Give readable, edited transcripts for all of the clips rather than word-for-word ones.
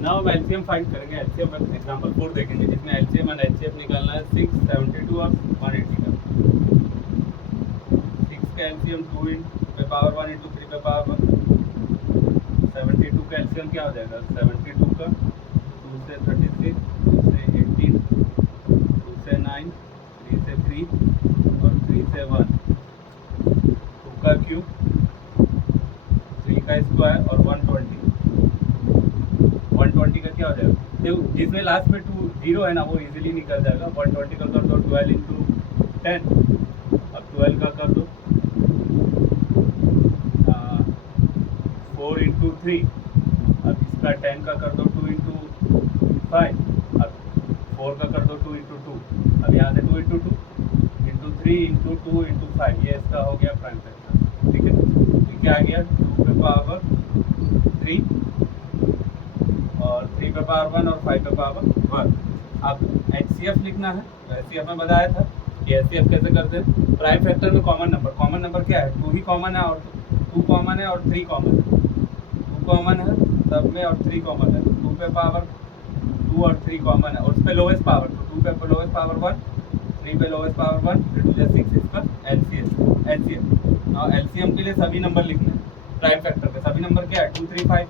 Now हम LCM find करेंगे। LCM example 4 देखेंगे जिसमें एलसीएम एंड एचसीएफ निकालना है 6, 72 और 180 का। 6 का एलसीएम 2 पे पावर 1 इंटू 3 पे पावर 1। 72 का एलसीएम क्या हो जाएगा? 72 का 2 से 36, 2 से 18, 2 से 9, 3 से 3 और 3 से 1। 2 का क्यूब, 3 का स्क्वायर और 120। 120 का क्या हो जाएगा? देखो जिसमें लास्ट में 2 0 है ना वो इजीली निकल जाएगा। 120 का कर दो 12 इंटू 10। अब 12 का कर दो 4 इंटू 3। अब इसका 10 का कर दो 2 इंटू 5। अब 4 का कर दो 2 इंटू 2। अब यहाँ से 2 इंटू 2 इंटू 3 इंटू 2 इंटू 5, ये इसका हो गया प्राइम फैक्टर। ठीक है, ये क्या आ गया? 2 पे पावर 3 और 3 पे पावर 1 और 5 पे पावर 1। अब एचसीएफ लिखना है तो एचसीएफ में बताया था कि एचसीएफ कैसे करते हैं। प्राइम फैक्टर में कॉमन नंबर क्या है? 2 ही कॉमन है और 2 कॉमन है और 3 कॉमन है। 2 कॉमन है सब में और 3 कॉमन है। 2 पे पावर 2 और 3 कॉमन है और उस पे लोवेस्ट पावर, तो 2 पे लोवेस्ट पावर 1, 3 पे लोवेस्ट पावर 1, फिर 2 6 इसका एलसीएम। और एलसीएम के लिए सभी नंबर लिखने हैं। प्राइम फैक्टर के सभी नंबर क्या है? 2, 3, 5,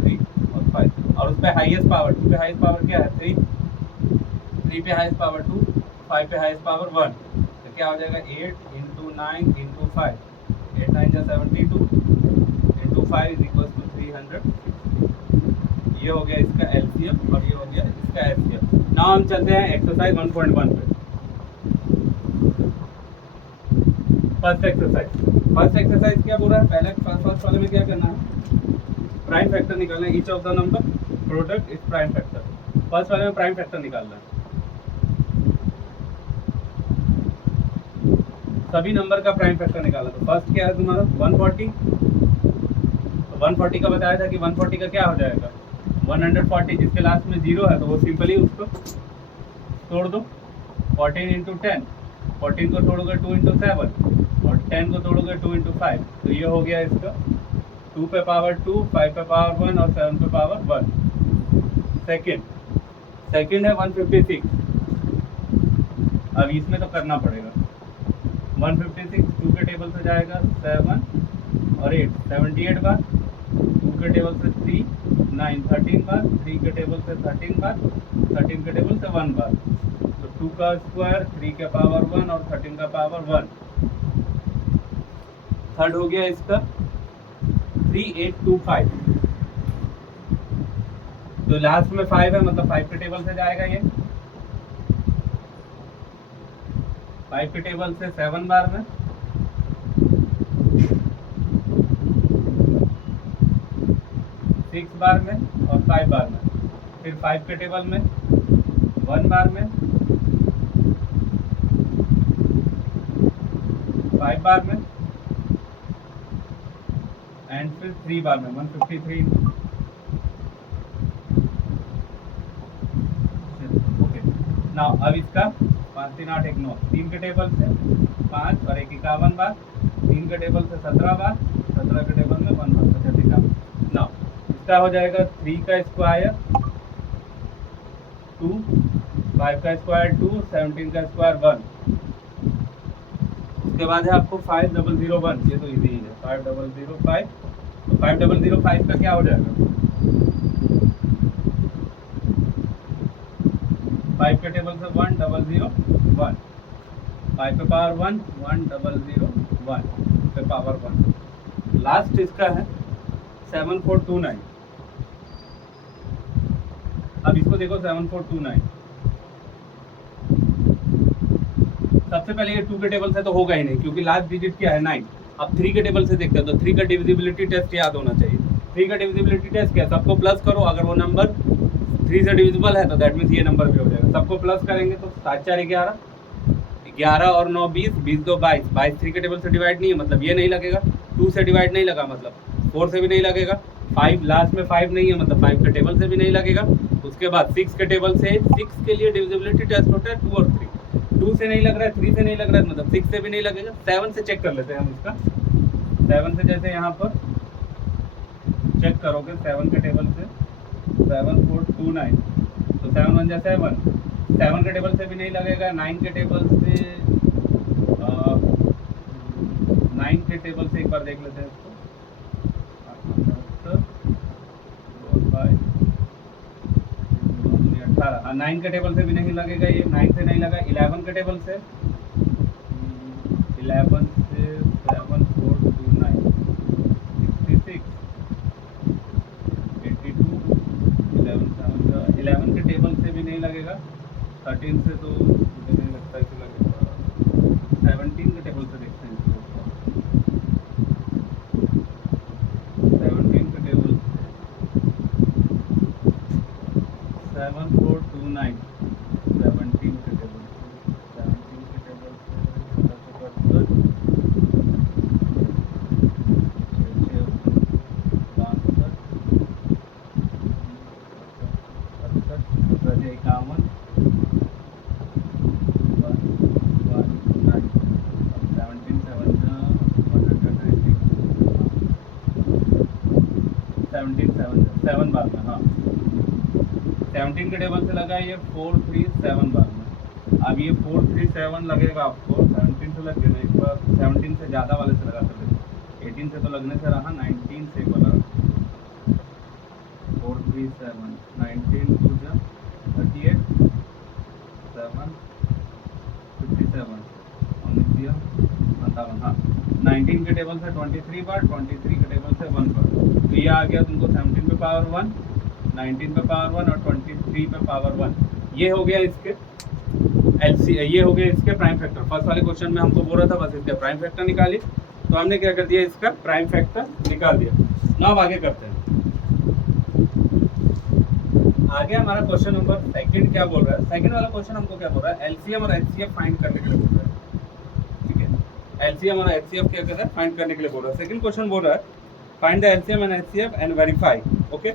3 और 5। और उस पे हाईएस्ट पावर, 2 पे हाईएस्ट पावर क्या है? 3 पे हाईएस्ट पावर 2, 5 पे हाईएस्ट पावर 1। तो क्या हो जाएगा? 8 इंटू 9 इंटू 5, 8 9 जा 72 इंटू 5 इज इक्वल टू 300। ये हो गया इसका एलसीएम और ये हो गया इसका एचसीएफ। नाउ हम चलते हैं एक्सरसाइज 1.1 पे। फर्स्ट एक्सरसाइज क्या बोल रहा है? पहले फर्स्ट वाले में क्या करना है? प्राइम फैक्टर निकालना है। Each of the number product is prime factor. First वाले में प्राइम फैक्टर निकालना है। सभी नंबर का प्राइम फैक्टर निकालना। तो फर्स्ट क्या है तुम्हारा? 140। तो 140 का बताया था कि 140 का क्या हो जाएगा? 140, जिसके लास्ट में 0 है तो वो सिंपली उसको तोड़ दो। 14 इंटू 10, 14 को तोड़ोगे 2 इंटू 7 और 10 को तोड़ोगे 2 इंटू 5। तो ये हो गया इसका 2 पे पावर 2, 5 पे पावर 1 और 7 पे पावर 1। सेकेंड है 156। अब इसमें तो करना पड़ेगा। 156 2 के टेबल से जाएगा 7 और 8, 78 बार। 2 के टेबल से 3, 9, 13 बार। 3 के टेबल से 13 बार। 13 के टेबल से 1 बार। तो 2 का स्क्वायर, 3 के पावर 1 और 13 का पावर 1। थर्ड हो गया इसका 3825। तो लास्ट में 5 है मतलब 5 के टेबल से जाएगा ये। 5 के टेबल से 7 बार में। 6 बार में और 5 बार में। फिर 5 के टेबल में 1 बार में, 5 बार में एंड फिर 3 बार में 153। ओके, नाउ अब इसका 5 3 8 1 9, 3 के टेबल से 5 और 1 51 बार। 3 के टेबल से 17 बार। 17 के टेबल में 1 बार। नाउ इसका हो जाएगा 3 का स्क्वायर 2, 5 का स्क्वायर 2, 17 का स्क्वायर 1। उसके बाद है आपको 5001। ये तो इजी है। 5005। तो 5005 का क्या हो जाएगा? 5 के टेबल से 1001। 5 पे पावर 1, 1001 पे पावर 1। लास्ट इसका है 7429। अब इसको देखो 7429। सबसे पहले ये 2 के टेबल से तो होगा ही नहीं क्योंकि लास्ट डिजिट क्या है? 9। अब 3 के टेबल से देखते हैं तो 3 का डिविजिबिलिटी टेस्ट याद होना चाहिए। 3 का डिविजिबिलिटी टेस्ट क्या है? सबको प्लस करो, अगर वो नंबर 3 से डिविजिबल है तो दैट मीन्स ये नंबर भी हो जाएगा। सबको प्लस करेंगे तो 7 4 11, 11 और 9 20, 20 2 22। 22 3 के टेबल से डिवाइड नहीं है मतलब ये नहीं लगेगा। 2 से डिवाइड नहीं लगा मतलब 4 से भी नहीं लगेगा। 5 लास्ट में 5 नहीं है मतलब 5 के टेबल से भी नहीं लगेगा। उसके बाद 6 के टेबल से 6 के लिए डिविजिबिलिटी टेस्ट होता है 2 और 3। 2 से नहीं लग रहा है, 3 से नहीं लग रहा है मतलब 6 से भी नहीं लगेगा। 7 से चेक कर लेते हैं हम इसका। 7 से जैसे यहाँ पर चेक करोगे 7 के टेबल से 9, तो 7 1 जा 7, 7 के टेबल से भी नहीं लगेगा, 9 के टेबल से 9 के टेबल से एक बार देख लेते हैं इसको। 18, हाँ 9 के टेबल से भी नहीं लगेगा, ये 9 से नहीं लगा। 11 के टेबल से 11 से 7 4 2 9 66 82, 11 के टेबल से भी नहीं लगेगा। 13 से तो मुझे नहीं लगता है कि लगेगा। 17 के टेबल से देखते हैं इसको। 17 के टेबल से 7 4 2 9, 17 के टेबल से 17 के टेबल से 7 बार में, हाँ 17 के टेबल से लगा ये 4 3 7 बार में। अब ये 4 3 7 लगेगा आपको, 17 से लग गया, एक बार 17 से ज़्यादा वाले से लगा कर देखो। 18 से तो लगने से रहा, 19 से बोला 4 3 7, 19 2 जा 38, 7 57 59, हाँ 19 के टेबल से 23 बार, 23 के टेबल से 1 बार। तो ये आ गया तुमको 17 पे पावर 1, 19 पे पावर 1 और 23 पे पावर 1। ये हो गया इसके ये हो गया इसके प्राइम फैक्टर। फर्स्ट वाले क्वेश्चन में हमको बोल रहा था बस इसके प्राइम फैक्टर निकाली, तो हमने क्या कर दिया, इसका प्राइम फैक्टर निकाल दिया। ना अब आगे करते हैं। आगे हमारा क्वेश्चन नंबर सेकंड क्या बोल रहा है। सेकंड वाला क्वेश्चन हमको क्या बोल रहा है, एलसीएम और एचसीएफ फाइंड करने के लिए बोल रहा है। ठीक है, एलसीएम और एचसीएफ क्या कर रहा है, फाइंड करने के लिए बोल रहा है। सेकंड क्वेश्चन बोल रहा है find the LCM and HCF and verify. Okay,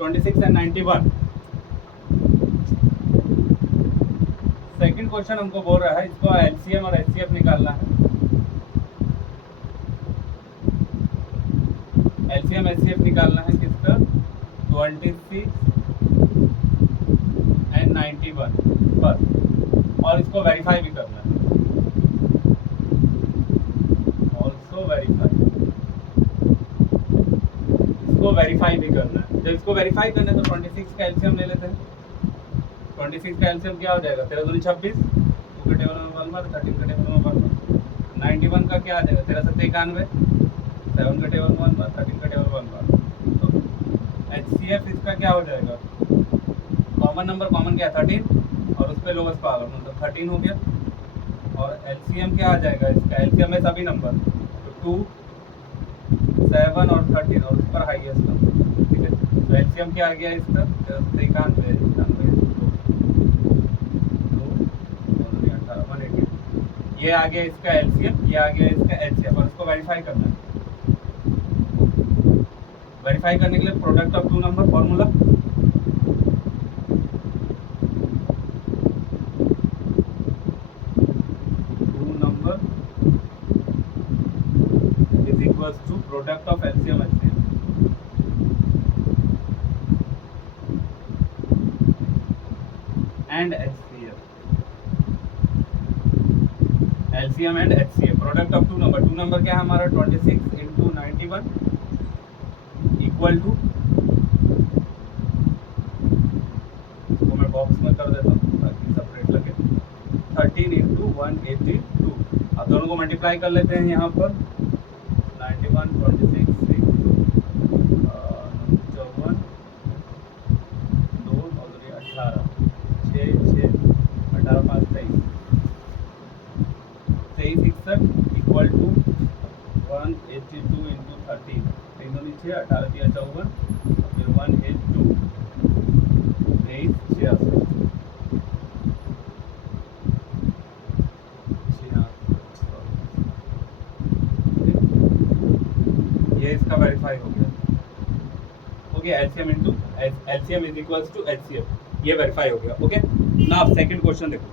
26 and 91। Second question हमको बोल रहा है इसको एलसीएम और एचसीएफ निकालना है। एलसीएम एचसीएफ निकालना है किसका, 26 एंड 91 फर्स्ट, और इसको वेरीफाई भी करना है, ऑल्सो वेरीफाई, इसको वेरीफाई भी करना है। जब इसको वेरीफाई करना है तो 26 का एलसीएम ले लेते हैं। 26 का एलसीएम क्या हो जाएगा, 13 दूनी 26, 2 के टेबल में 1 बार, 13 के टेबल में 1 बार। 91 का क्या आ जाएगा, 13 7 91, 7 के टेबल में 1 बार, 13 के टेबल में 1 बार। तो एचसीएफ इसका क्या हो जाएगा, कॉमन नंबर, कॉमन क्या 13 और उस पर लोवेस्ट पावर मतलब 13 हो गया। और एलसीएम क्या आ जाएगा इसका, एलसीएम है सभी नंबर, तो 2 7 और 13 और उस पर हाईएस्ट नंबर। ठीक है, तो एलसीएम क्या आ गया इसका, 91, 180। ये आ गया इसका एलसीएम, ये आ गया इसका एचसीएफ, और इसको वेरीफाई करना है। वेरीफाई करने के लिए product of two number formula, to product of LCM HCF. And HCF. LCM and HCF. Product of two number. Two number क्या है हमारा 26 into 91 equal to, इसको मैं बॉक्स में कर देता हूँ ताकि सेपरेट लगे, 13 into 182। अब दोनों को मल्टीप्लाई कर लेते हैं यहाँ पर, 91 26 6 54 2 और 18 6 6 18 5 23 61 इक्वल टू 182 इंटू 13, तीनों नीचे 18 दिया 54, फिर 182 23 86। ये इसका वेरीफाई हो गया, LCM into LCM is equals to HCF, ये वेरीफाई हो गया। ओके, ना आप सेकंड क्वेश्चन देखो,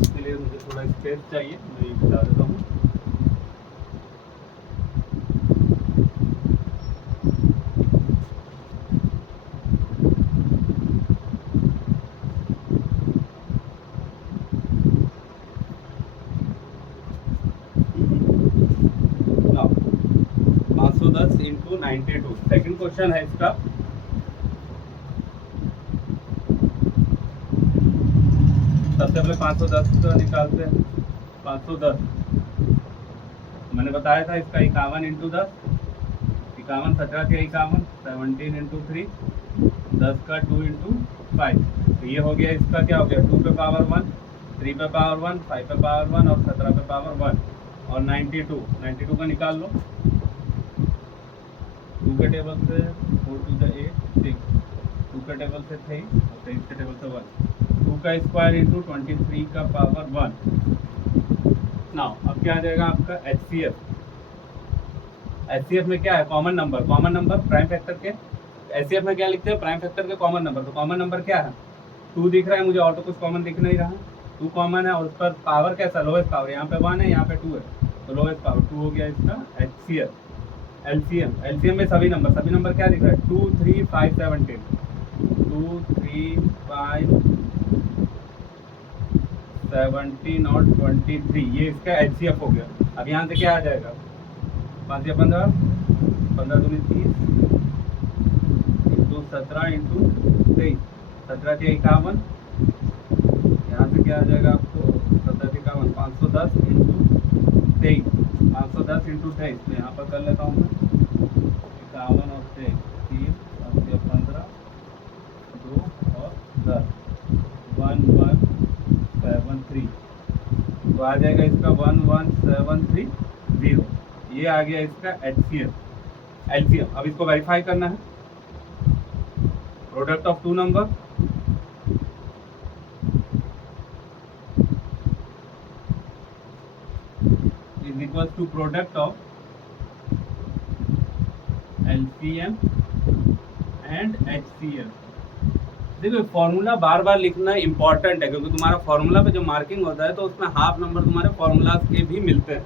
इसके लिए मुझे थोड़ा स्पेस चाहिए, मैं ये बता देता हूँ। सेकंड क्वेश्चन है इसका। सबसे पहले 510 का निकालते हैं। 510 मैंने बताया था इसका 51 इंटू 10, 51 17 के 51, 17 इंटू 3, 10 का 2 इंटू 5। तो ये हो गया इसका, क्या हो गया, 2 पे पावर 1, 3 पे पावर 1, 5 पे पावर 1 और 17 पे पावर 1 और 92 का निकाल लो। 2 के टेबल से 4 टू द 8 6, 2 के टेबल से 3 और 23 के टेबल से 1, 2 का स्क्वायर इंटू 23 का पावर 1। नाउ अब क्या आ जाएगा आपका HCF। HCF में क्या है, कॉमन नंबर प्राइम फैक्टर के। HCF में क्या लिखते हैं, प्राइम फैक्टर के कॉमन नंबर। तो कॉमन नंबर क्या है, 2 दिख रहा है मुझे और तो कुछ कॉमन दिख नहीं रहा है। 2 कॉमन है और उस पर पावर कैसा, लोएस्ट पावर, यहाँ पे 1 है यहाँ पे 2 है, तो लोएस्ट पावर 2 हो गया इसका HCF। LCM में सभी नंबर क्या दिख रहा है, 2 3 5 17, 2 3 5 17 और 23, ये इसका HCF हो गया। अब यहाँ से क्या आ जाएगा, 5 या 15, 15 दूनी 30 इंटू 17 इंटू 23, 17 के 51, यहाँ से क्या आ जाएगा आपको 17 के 51, 510 इंटू 23, 510 इंटू 23। तो यहाँ पर कर लेता हूँ मैं 51 और 23, 3 और 15, 2 और 10, 1173। तो आ जाएगा इसका 11730। ये आ गया इसका LCM। अब इसको वेरीफाई करना है। Product of two number is equal to product of LCM and HCF। देखो फॉर्मूला बार बार लिखना इंपॉर्टेंट है, क्योंकि तुम्हारा फॉर्मूला पे जो मार्किंग होता है तो उसमें हाफ नंबर तुम्हारे फॉर्मूलाज के भी मिलते हैं।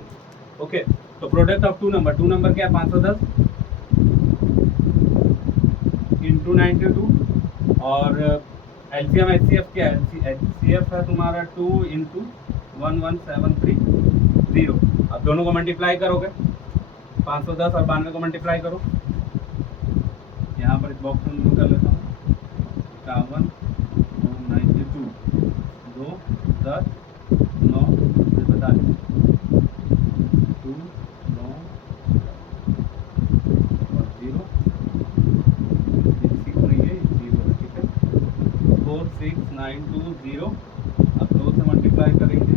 ओके, तो प्रोडक्ट ऑफ टू नंबर क्या है, 510 इंटू 92 और LCM HCF क्या है, HCF है तुम्हारा 2 इंटू 11730। अब दोनों को मल्टीप्लाई करोगे, 510 और 92 को मल्टीप्लाई करो। यहाँ पर इस बॉक्स में कर लेता हूँ 51 92, 2 10 9 45, 2 9 और 0 6 नहीं है, 0 है, ठीक है। 46920। अब 2 से मल्टीप्लाई करेंगे,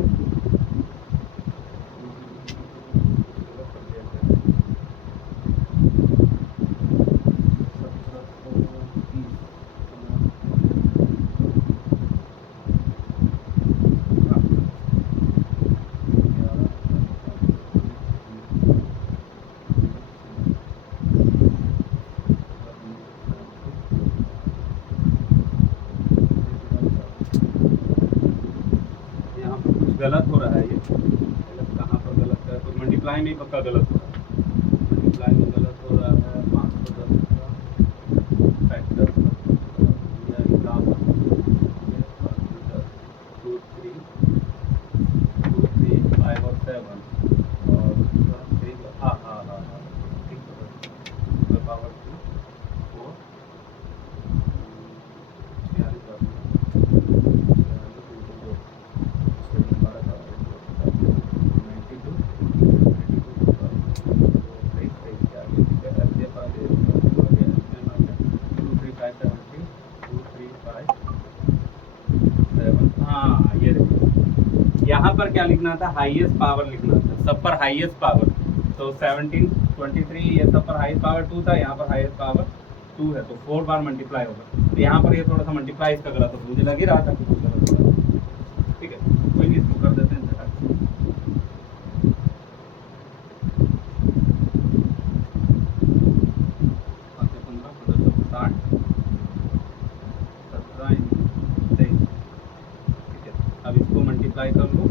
गलत हो रहा है ये, कहाँ पर गलत है, तो मल्टीप्लाई में ही पक्का गलत हो रहा है, मल्टीप्लाई में गलत हो रहा है। 510 का फैक्टर 2 3 5 और 7 और 3, हाँ ठीक है, पावर 2 4 यहाँ पर क्या लिखना था, हाईएस्ट पावर लिखना था, सब पर हाईएस्ट पावर। तो 17 23 ये सब पर हाईएस्ट पावर 2 था, यहाँ पर हाईएस्ट पावर 2 है, तो 4 बार मल्टीप्लाई होगा। तो यहाँ पर ये थोड़ा सा मल्टीप्लाई इसका गलत हो, मुझे लग ही रहा था कि कुछ गलत हो रहा है। ठीक है, कोई नहीं, इसको कर देते हैं झटक से। अब इसको मल्टीप्लाई कर लो,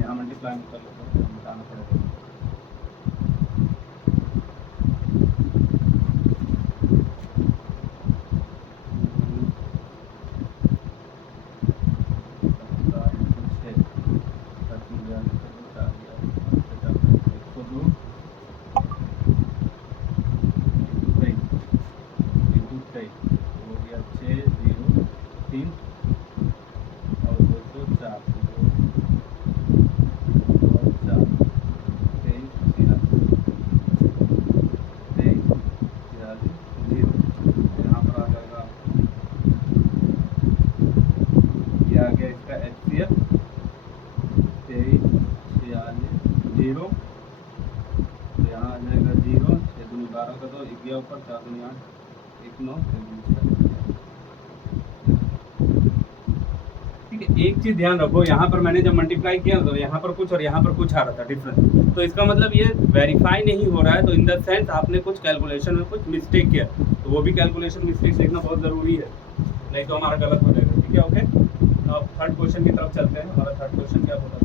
यहाँ मल्टीप्लाई कर लो, बताना पड़ेगा। गया ऊपर, 4 दूनी 8, 1 9, ठीक है। एक चीज ध्यान रखो, यहाँ पर मैंने जब मल्टीप्लाई किया तो यहाँ पर कुछ और यहाँ पर कुछ आ रहा था डिफरेंस, तो इसका मतलब ये वेरीफाई नहीं हो रहा है, तो इन द सेंस आपने कुछ कैलकुलेशन में कुछ मिस्टेक किया, तो वो भी कैलकुलेशन मिस्टेक देखना बहुत ज़रूरी है, नहीं तो हमारा गलत हो जाएगा, ठीक है। ओके, अब थर्ड क्वेश्चन की तरफ चलते हैं। हमारा थर्ड क्वेश्चन क्या बोला था?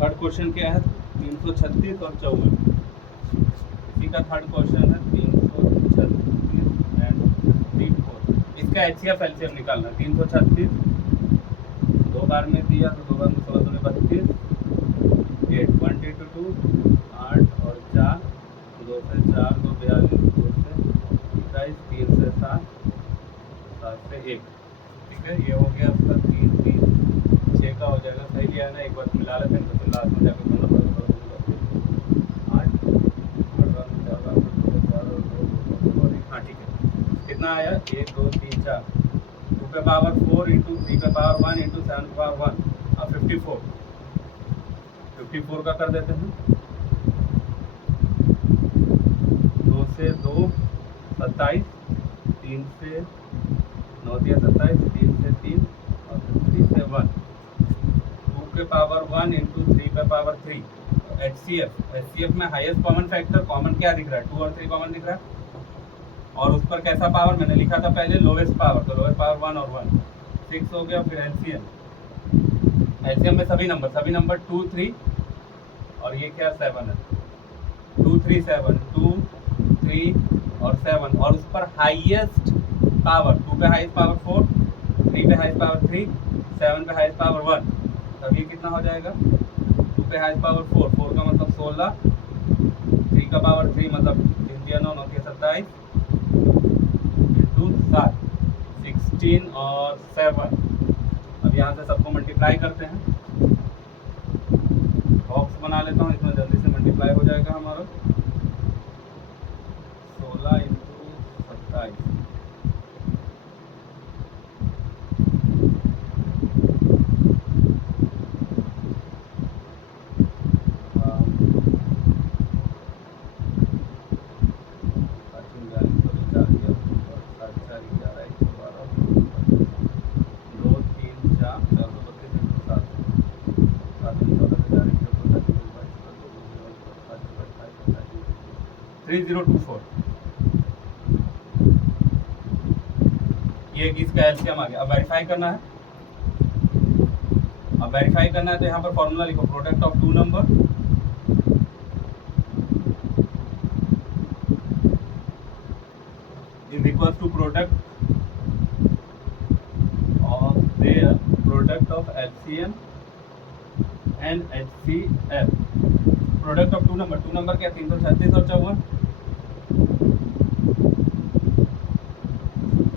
थर्ड क्वेश्चन क्या है? 336 और 54, इसी का थर्ड क्वेश्चन है 336 एंड 34। इसका HCF एलसीएम निकालना। 336 दो बार में दिया तो 2 बार में 16 दूनी 32, 8 1 2 2 8 और 4, 2 से 4 2 42, 2 से 21, 3 से 7, 7 से 1, ठीक है। ये हो गया उसका 3 3 6 का हो जाएगा, सही लिया है ना? एक बार मिला लेते हैं तो फिर लास्ट में जाकर 8 हाँ ठीक है। कितना आया? 1 2 3 4, 2 पे पावर 4 इंटू 3 पे पावर 1 इंटू 7 पे पावर 1, अब 54 का कर देते हैं। 2 से 2 27, 3 से 9 दिया 27, 3 से 3 और 3 से 1, 2 के पावर 1 इंटू 3 पे पावर 3। HCF में हाईएस्ट कॉमन फैक्टर, कॉमन क्या दिख रहा है? 2 और 3 कॉमन दिख रहा है, और उस पर कैसा पावर मैंने लिखा था पहले? लोवेस्ट पावर, तो लोवेस्ट पावर 1 और 1, 6 हो गया। फिर LCM में सभी नंबर 2 3 और ये क्या 7 है, 2 3 7, 2 3 और 7, और उस पर हाईएस्ट पावर, 2 पे हाईएस्ट पावर 4, 3 पे हाईएस्ट पावर 3, 7 पे हाईएस्ट पावर 1, तब ये कितना हो जाएगा? 2 पे हाईएस्ट पावर 4, 4 का मतलब 16, 3 का पावर 3 मतलब 3 दिया 9, 9 के 27 इंटू 7, 16 और 7। अब यहाँ से सबको मल्टीप्लाई करते हैं, बॉक्स बना लेता हूँ, इसमें जल्दी से मल्टीप्लाई हो जाएगा हमारा। 16 इंटू 27, ये इसका एलसीएम आ गया। अब वेरीफाई करना है, तो यहाँ पर फॉर्मूला लिखो, product of two number is equal to product of LCM and HCF। Product of two number क्या? 336 और 54,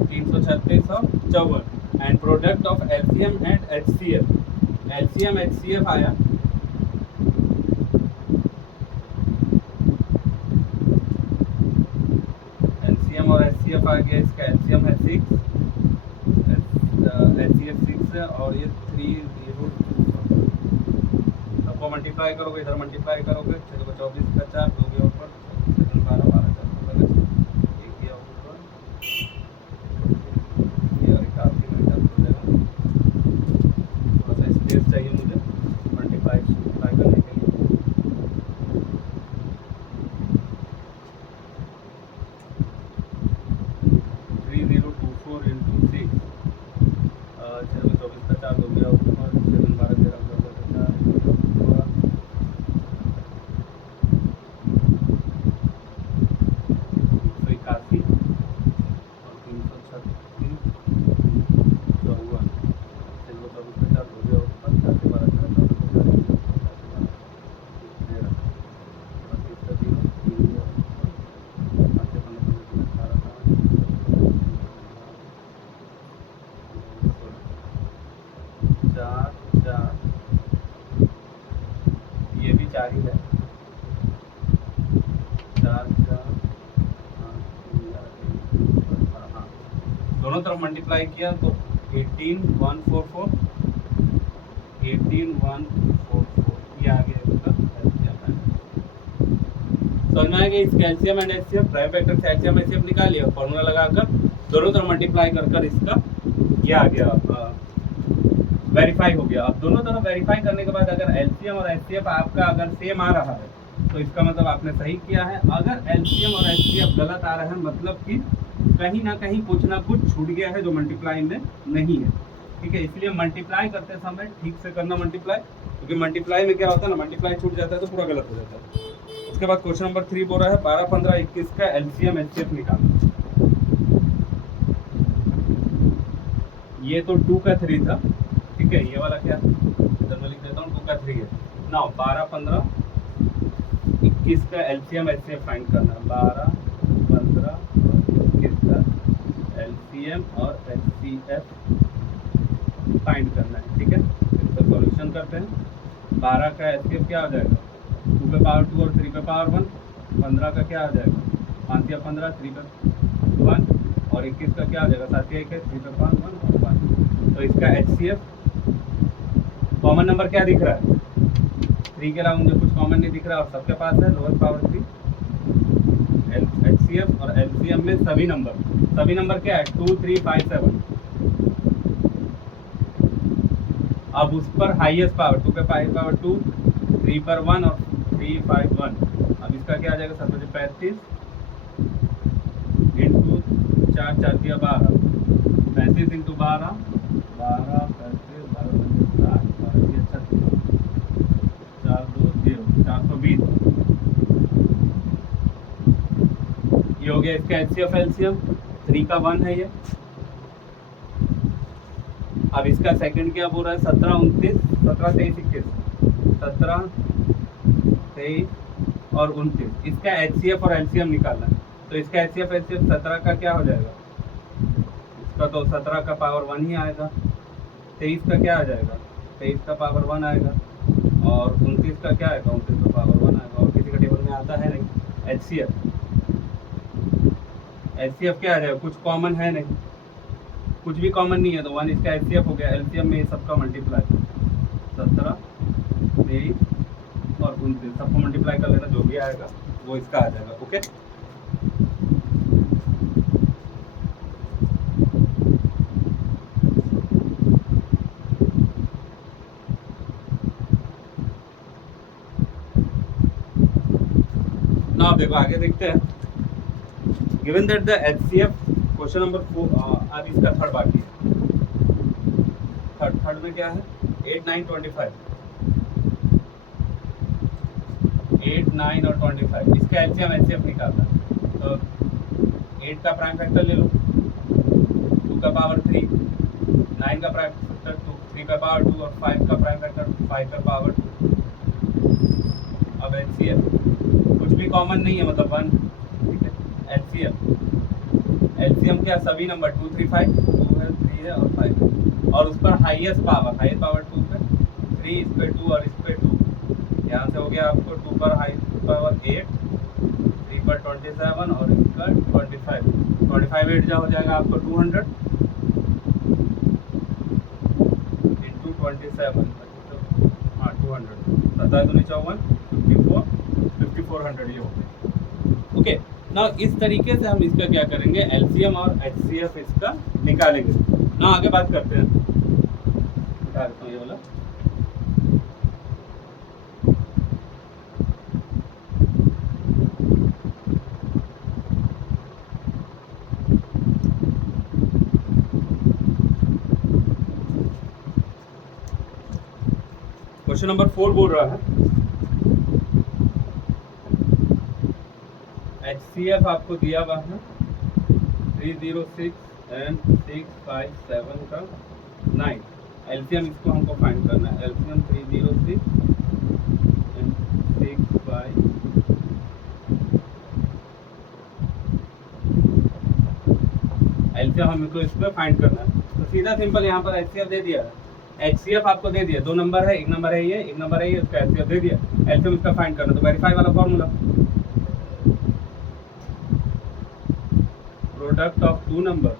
336 और 54, and product of LCM and HCF। LCM HCF आया, LCM और HCF आ गया। इसका LCM है 6, HCF 6 है, और ये 302। सबको मल्टीप्लाई करोगे, इधर मल्टीप्लाई करोगे, 6 को 24 का 4, 2 गया ऊपर, 7 12 12 4 1 गया ऊपर, ये और 81 मिनट हो जाएगा। थोड़ा सा स्पेस चाहिए मुझे मल्टीप्लाई करने के लिए। 3024 इंटू 6, 6 को 24 का 4, 2 गया ऊपर, 7 12 13 14 का 4, 181 और 336 54, 6 को 24 का 4, 2 गया ऊपर, 4 12 13 14 का 4, 13 32 का 3 गया ऊपर, 5 15 18 4 4, ये भी 4 ही है, 4 4 हाँ, दोनों तरफ मल्टीप्लाई किया तो 18144 ये आ गया इसका एलसीएम। समझ में आएगा इसका LCM and HCF. Prime factor से एलसीएम एचसीएफ निकालिए और फॉर्मूला लगाकर दोनों तरफ मल्टीप्लाई कर इसका ये आ गया, वेरीफाई हो गया। अब दोनों तरफ वेरीफाई करने के बाद अगर एलसीएम और एचसीएफ आपका अगर सेम आ रहा है तो इसका मतलब आपने सही किया है। अगर एलसीएम और एचसीएफ गलत आ रहे हैं मतलब कि कहीं ना कुछ छूट गया है जो मल्टीप्लाई में नहीं है, ठीक है। इसलिए मल्टीप्लाई करते समय ठीक से करना मल्टीप्लाई, क्योंकि मल्टीप्लाई में क्या होता है ना, मल्टीप्लाई छूट जाता है तो पूरा गलत हो जाता है। उसके बाद क्वेश्चन नंबर 3 बोल रहा है 12, 15, 21 का एलसीएम एचसीएफ निकालना। ये तो 2 का 3 था, ठीक है। ये वाला क्या इधर मैं लिख देता हूँ, 2 का 3 है ना। 12, 15, 21 का एलसीएम एचसीएफ फाइंड करना। 12, 15 और 21 का एलसीएम और एचसीएफ फाइंड करना है, ठीक है। इसका सॉल्यूशन करते हैं। 12 का एचसीएफ क्या आ जाएगा, 2 पे पावर 2 और 3 पे पावर 1। 15 का क्या आ जाएगा, 5 या 15, 3 पे 1 और 21 का क्या आ जाएगा, 7 या 1 है, 3 पे 5, 1 और 1। तो इसका एचसीएफ कॉमन नंबर क्या दिख रहा है, 3 के अलावा मुझे कुछ कॉमन नहीं दिख रहा और सबके पास है लोअर पावर 3। एचसीएफ और एलसीएम में सभी नंबर क्या है, 2, 3, 5, 7। अब उस पर हाईएस्ट पावर 2 पे पावर 2, 3 पर 1 और 3, 5, 1। अब इसका क्या आ जाएगा, 7, 35 इंटू 4, 4 दिया 12, 35 इंटू 12, 12, 35, 12, 60, 12, 36, 4, 2, 0, 420। ये हो गया इसका एचसीएफ एलसीएम। 3 का 1 है ये। अब इसका सेकंड क्या बोल रहा है, 17, 29, 17, 23, 21, 17, 23 और 29। इसका एचसीएफ और एलसीएम निकालना है। तो इसका एचसीएफ एलसीएम 17 का क्या हो जाएगा, इसका तो 17 का पावर 1 ही आएगा। 23 का क्या आ जाएगा, 23 का पावर 1 आएगा और 29 का क्या आएगा, 29 का पावर 1 आएगा। और किसी का टेबल में आता है नहीं। एचसीएफ क्या आ जाएगा, कुछ कॉमन है नहीं, कुछ भी कॉमन नहीं है तो 1 इसका एचसीएफ हो गया। एलसीएम में ये सबका मल्टीप्लाई 17, 23 और 29 सबको मल्टीप्लाई कर लेना, जो भी आएगा वो इसका आ जाएगा। ओके, ना आप देखो आगे देखते हैं। Given that the HCF question number 4, अब इसका थर्ड बाकी है। थर्ड में क्या है, 8, 9, 25, 8, 9 और 25। इसका एलसीएम एचसीएफ निकालना है। तो 8 का प्राइम फैक्टर ले लो, 2 का पावर 3, 9 का प्राइम फैक्टर 2, 3 का पावर 2 और 5 का प्राइम फैक्टर 5 का पावर 2। अब एचसीएफ कुछ भी कॉमन नहीं है, मतलब 1, ठीक है। एलसीएम क्या, सभी नंबर 2, 3, 5, 2 है, 3 है और 5 है। और उस पर हाईएस्ट पावर 2 पे 3, इस पे 2 और इस पे 2। यहाँ से हो गया आपको 2 पर हाईएस्ट पावर 8, 3 पर 27 और इसका 25। 25 8 हो जाएगा आपको 200 इंटू 27, हाँ 200, 7 दूनी 54, 5400 ये हो गया। ओके, ना इस तरीके से हम इसका क्या करेंगे, एलसीएम और एचसीएफ इसका निकालेंगे। ना आगे बात करते हैं, बता देता हूँ ये वाला। क्वेश्चन नंबर 4 बोल रहा है एचसीएफ आपको दिया हुआ है 306 एंड 657 का 9। एलसीएम इसको हमको फाइंड करना है। एलसीएम 306 एंड 65, एलसीएम हमको इसको फाइंड करना है। तो सीधा सिंपल यहाँ पर एचसीएफ दे दिया है। एचसीएफ आपको दे दिया, 2 नंबर है, एक नंबर है ये, एक नंबर है ये, उसका एचसीएफ दे दिया। एलसीएम इसका फाइंड करना, तो वेरीफाई वाला formula, product of 2 number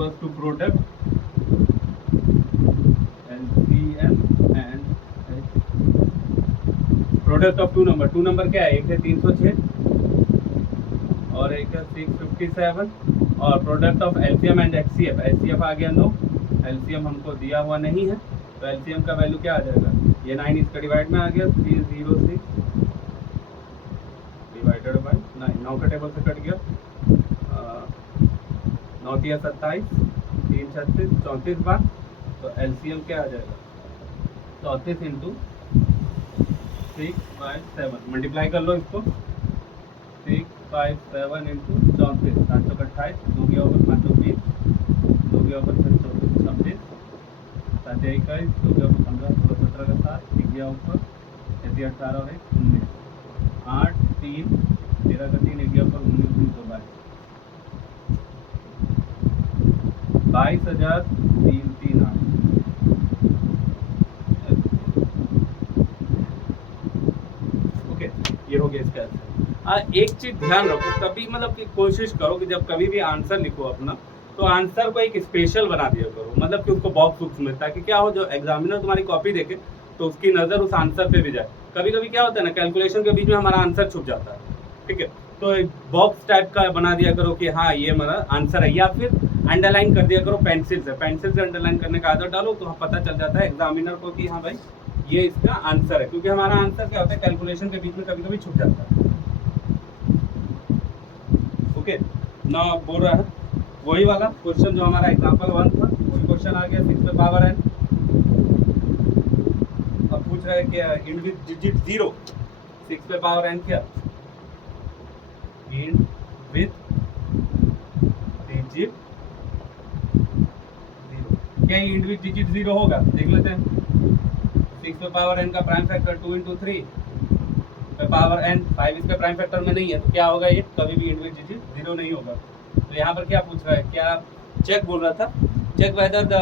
equals to product LCM and product of two number क्या है, एक है 306 और एक है 657 और product of LCM and HCF आ गया 9, LCM हमको दिया हुआ नहीं है तो LCM का वैल्यू क्या आ जाएगा, ये 9 इसका डिवाइड में आ गया 306 डिवाइडेड बाय 9, 9 का टेबल से कट गया, 9 या 27 3 36 34 बार, तो LCM क्या आ जाएगा 34 इंटू 657, मल्टीप्लाई कर लो इसको, 657 इंटू 34, 728 दो गया ऊपर 520 दो गया ऊपर 26 7 21 दो गया ऊपर 15 16 17 का 7 एक गया ऊपर 18 और 19 8 3 13 का 3 एक गया ऊपर 19 तो 22,338 ओके, ये हो गया इसका आंसर। एक चीज ध्यान रखो, कभी मतलब कि कोशिश करो कि जब कभी भी आंसर लिखो अपना तो आंसर को एक स्पेशल बना दिया करो, मतलब कि उसको बॉक्स बुक्स में, ताकि क्या हो जो एग्जामिनर तुम्हारी कॉपी देखे तो उसकी नज़र उस आंसर पे भी जाए। कभी कभी क्या होता है ना, कैलकुलेशन के बीच में हमारा आंसर छुप जाता है, ठीक है, तो एक बॉक्स टाइप का बना दिया करो कि हाँ ये मेरा आंसर है, या फिर अंडरलाइन कर दिया करो पेंसिल से अंडरलाइन करने का आदत डालो तो पता चल जाता है एग्जामिनर को कि हाँ भाई ये इसका आंसर है, क्योंकि हमारा आंसर क्या होता है कैलकुलेशन के बीच में कभी कभी छुप जाता है। ओके, ना बोल रहा है वही वाला क्वेश्चन जो हमारा एग्जांपल 1 था, वही क्वेश्चन आ गया 6 पे पावर n। अब पूछ रहा है कि इंड विद डिजिट 0, 6 पे पावर n क्या, इंड विद डिजिट 0, क्या इंड विद डिजिट 0 होगा, देख लेते हैं। 6 पे पावर n का प्राइम फैक्टर 2 इंटू 3 पे पावर n, 5 इसका प्राइम फैक्टर में नहीं है तो क्या होगा, ये कभी भी इंड विद डिजिट 0 नहीं होगा। तो यहाँ पर क्या पूछ रहा है, क्या चेक बोल रहा था, चेक वेदर द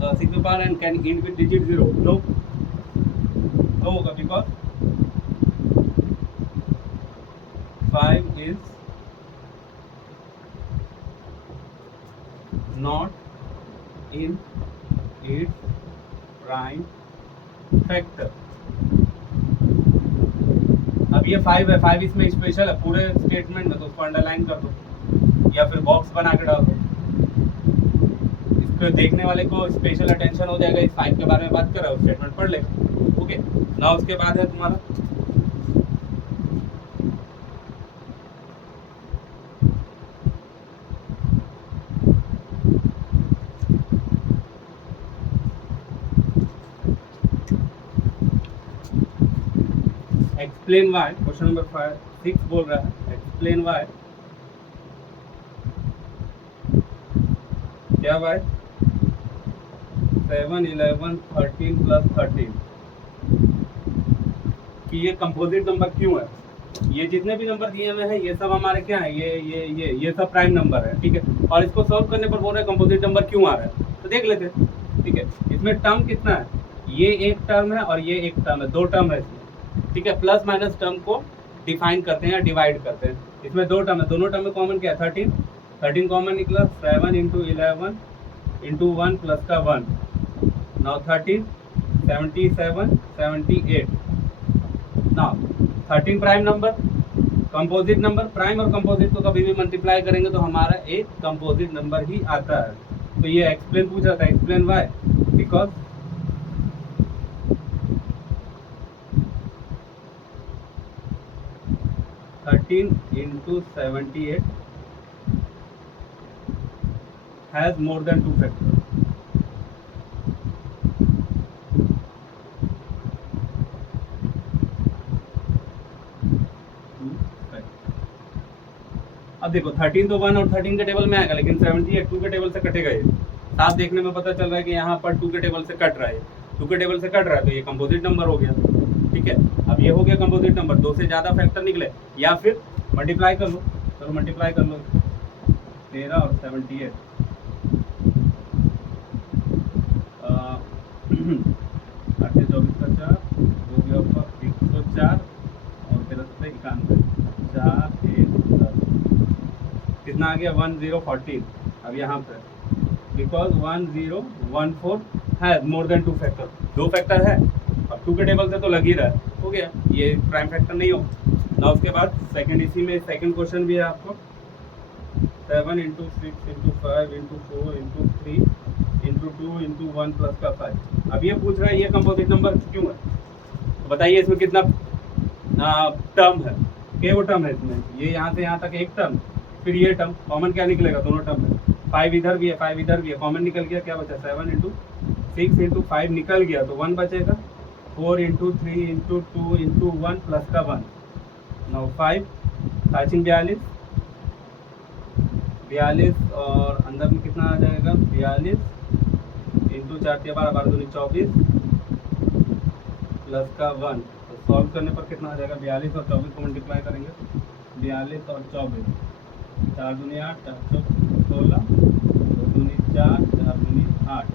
6 पे power n can end with digit 0, no होगा, because 5 is not in its prime factor. अब ये 5 है, 5 इसमें स्पेशल है पूरे स्टेटमेंट में, तो उसको अंडरलाइन कर दो या फिर बॉक्स बना के डाल दो, इसको देखने वाले को स्पेशल अटेंशन हो जाएगा, इस 5 के बारे में बात कर रहा है, स्टेटमेंट पढ़ लेगा। ओके, ना उसके बाद है तुम्हारा एक्सप्लेन वाई, क्वेश्चन नंबर 6 बोल रहा है एक्सप्लेन वाई, क्या वाई 7 11 13 प्लस 13 कि ये कंपोजिट नंबर क्यों है, ये जितने भी नंबर दिए हुए हैं ये सब हमारे क्या है, ये सब प्राइम नंबर है, ठीक है, और इसको सॉल्व करने पर बोल रहे हैं कंपोजिट नंबर क्यों आ रहा है, तो देख लेते हैं, ठीक है। इसमें टर्म कितना है, ये एक टर्म है और ये एक टर्म है, दो टर्म है इसमें, ठीक है, प्लस माइनस टर्म को डिफाइन करते हैं या डिवाइड करते हैं। इसमें दो टर्म है, दोनों टर्म में कॉमन क्या है 13 कॉमन निकला, 7 इंटू 11 इंटू 1 प्लस का 1, now 13 77 78, now 13 prime number, composite number, prime और कंपोजिट को कभी भी मल्टीप्लाई करेंगे तो हमारा एक कंपोजिट नंबर ही आता है। तो ये एक्सप्लेन पूछा था, explain why, because 13 into 78 has more than 2 factors. अब देखो 13 तो 1 और 13 के टेबल में आएगा, लेकिन 78 2 के टेबल से कटेगा, ये साफ देखने में पता चल रहा है कि यहाँ पर 2 के टेबल से कट रहा है, 2 के टेबल से कट रहा है, तो ये कंपोजिट नंबर हो गया, ठीक है। अब ये हो गया कंपोजिट नंबर, 2 से ज़्यादा फैक्टर निकले या फिर मल्टीप्लाई कर लो, चलो मल्टीप्लाई कर लो 13 और 78, 38 24 का 4 हो गया ऊपर 104 और 13 से 91 4 1 10, कितना आ गया 1014। अब यहाँ पे बिकॉज 1014 है मोर देन 2 फैक्टर, 2 फैक्टर है, अब 2 के टेबल से तो लग ही रहा है, हो गया, ये प्राइम फैक्टर नहीं हो ना। उसके बाद सेकंड, इसी में सेकंड क्वेश्चन भी है आपको, 7 into 6 into 5 into 4 into 3 into 2 into 1 plus का 5। अब ये पूछ रहा है ये कंपोजिट नंबर क्यों है, तो बताइए इसमें कितना टर्म है, के वो टर्म है इसमें, ये यहाँ से यहाँ तक एक टर्म, फिर ये टर्म कॉमन क्या निकलेगा, दोनों टर्म है, 5 इधर भी है 5 इधर भी है, कॉमन निकल गया, क्या बचा 7 इंटू 6 इंटू 5 निकल गया तो 1 बचेगा, 4 इंटू 3 इंटू 2 इंटू 1 प्लस का 1, नौ 5 5 42 और अंदर में कितना आ जाएगा 42 इंटू 4 12 12 दूनी 24 प्लस का 1, तो सॉल्व करने पर कितना आ जाएगा 42 और 24 को मल्टीप्लाई करेंगे, 42 और 24, 4 दूनी 8 4 16 2 दूनी 4 4 दूनी 8,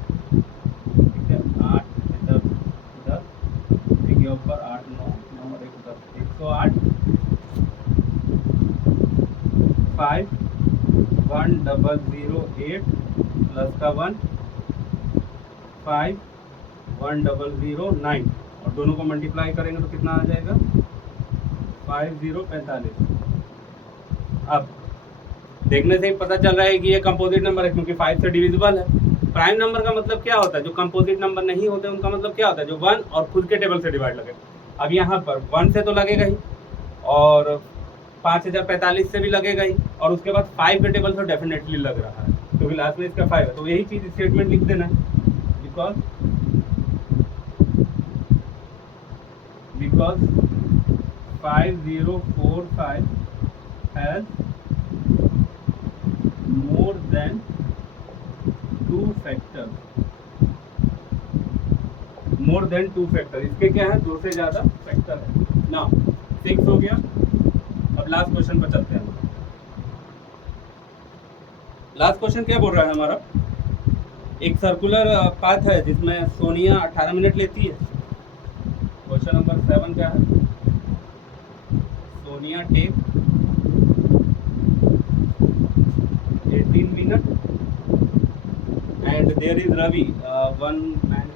ठीक है 8 इधर 10, ठीक है ऊपर 8 9 9 और 1 10, 108 5 1008 प्लस का 1 5 1009 और दोनों को मल्टीप्लाई करेंगे तो कितना आ जाएगा 5045। अब देखने से ही पता चल रहा है कि ये कंपोजिट नंबर है क्योंकि 5 से डिविजिबल है। प्राइम नंबर का मतलब क्या होता है, जो कंपोजिट नंबर नहीं होते उनका मतलब क्या होता है, जो 1 और खुद के टेबल से डिवाइड लगे। अब यहाँ पर 1 से तो लगेगा ही और 5045 से भी लगेगा ही और उसके बाद 5 के टेबल से डेफिनेटली लग रहा है क्योंकि लास्ट में इसका 5 है, तो यही चीज़ स्टेटमेंट लिख देना है, because 5045 has more than 2 factor, more than 2 factor, इसके क्या है 2 से ज़्यादा फैक्टर है ना। 6 हो गया। अब लास्ट क्वेश्चन पर चलते हैं। लास्ट क्वेश्चन क्या बोल रहा है हमारा, एक सर्कुलर पाथ है जिसमें सोनिया 18 मिनट लेती है। क्वेश्चन नंबर 7 क्या है, Sonia take 18 minute and there is Ravi, one man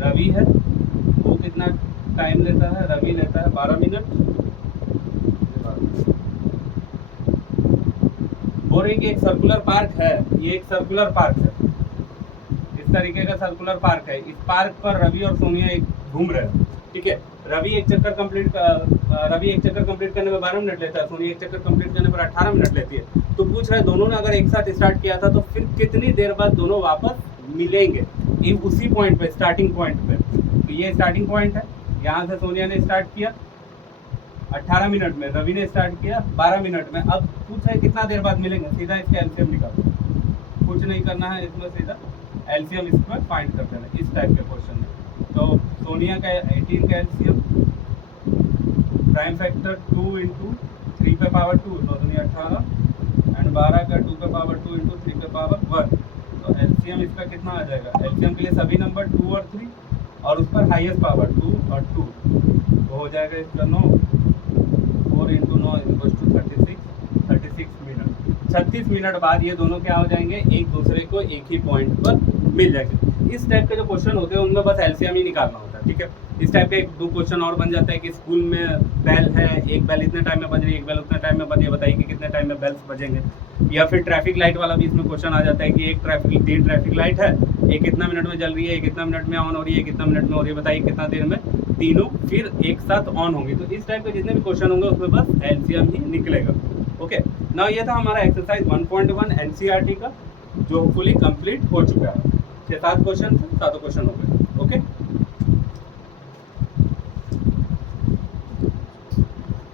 Ravi है, वो कितना टाइम लेता है, रवि लेता है 12 मिनट। बोल रही कि एक सर्कुलर पार्क है, ये एक सर्कुलर पार्क है, इस तरीके का सर्कुलर पार्क है। इस पार्क पर रवि और सोनिया एक घूम रहे हैं, ठीक है। रवि एक चक्कर कंप्लीट करने में 12 मिनट लेता है, सोनिया एक चक्कर कंप्लीट करने पर 18 मिनट लेती है। तो पूछ रहे दोनों ने अगर एक साथ स्टार्ट किया था तो फिर कितनी देर बाद दोनों वापस मिलेंगे उसी पॉइंट पे, स्टार्टिंग पॉइंट पे। तो ये स्टार्टिंग पॉइंट है, यहाँ से सोनिया ने स्टार्ट किया 18 मिनट में, रवि ने स्टार्ट किया 12 मिनट में। अब पूछ रहे कितना देर बाद मिलेंगे, सीधा इसका एलसीएम निकालो, कुछ नहीं करना है इसमें, सीधा एलसीएम इसमें फाइंड कर देना इस टाइप के क्वेश्चन में। तो सोनिया का 18 का एलसीएम, प्राइम फैक्टर 2 इंटू 3 पे पावर 2 तो दुनिया 18 एंड 12 का 2 पे पावर 2 इंटू 3 पे पावर 1, तो एलसीएम इसका कितना आ जाएगा। एलसीएम के लिए सभी नंबर 2 और 3 और उस पर हाईएस्ट पावर 2 और 2, तो हो जाएगा इसका 9, 4 into 9 equals to 36 minute. 36 minute बाद ये दोनों क्या हो जाएंगे, एक दूसरे को एक ही पॉइंट पर मिल जाएंगे। इस टाइप के जो क्वेश्चन होते हैं उनमें बस एलसीएम ही निकालना होता है, ठीक है। इस टाइप के 1-2 क्वेश्चन और बन जाता है कि स्कूल में बेल है, एक बेल इतने टाइम में बज रही है, एक बेल उतने टाइम में बज रही है, बताइए कि कितने टाइम में बेल्स बजेंगे। या फिर ट्रैफिक लाइट वाला भी इसमें क्वेश्चन आ जाता है कि एक 3 ट्रैफिक लाइट है, एक कितना मिनट में जल रही है, एक कितना मिनट में ऑन हो रही है, कितना मिनट में हो रही है, बताइए कितना देर में तीनों फिर एक साथ ऑन होंगी। तो इस टाइप के जितने भी क्वेश्चन होंगे उसमें बस एलसीएम ही निकलेगा। ओके ना, ये था हमारा एक्सरसाइज 1.1 एनसीईआरटी का जो फुली कंप्लीट हो चुका है। 6-7 क्वेश्चन थे, 7 क्वेश्चन हो गए। ओके।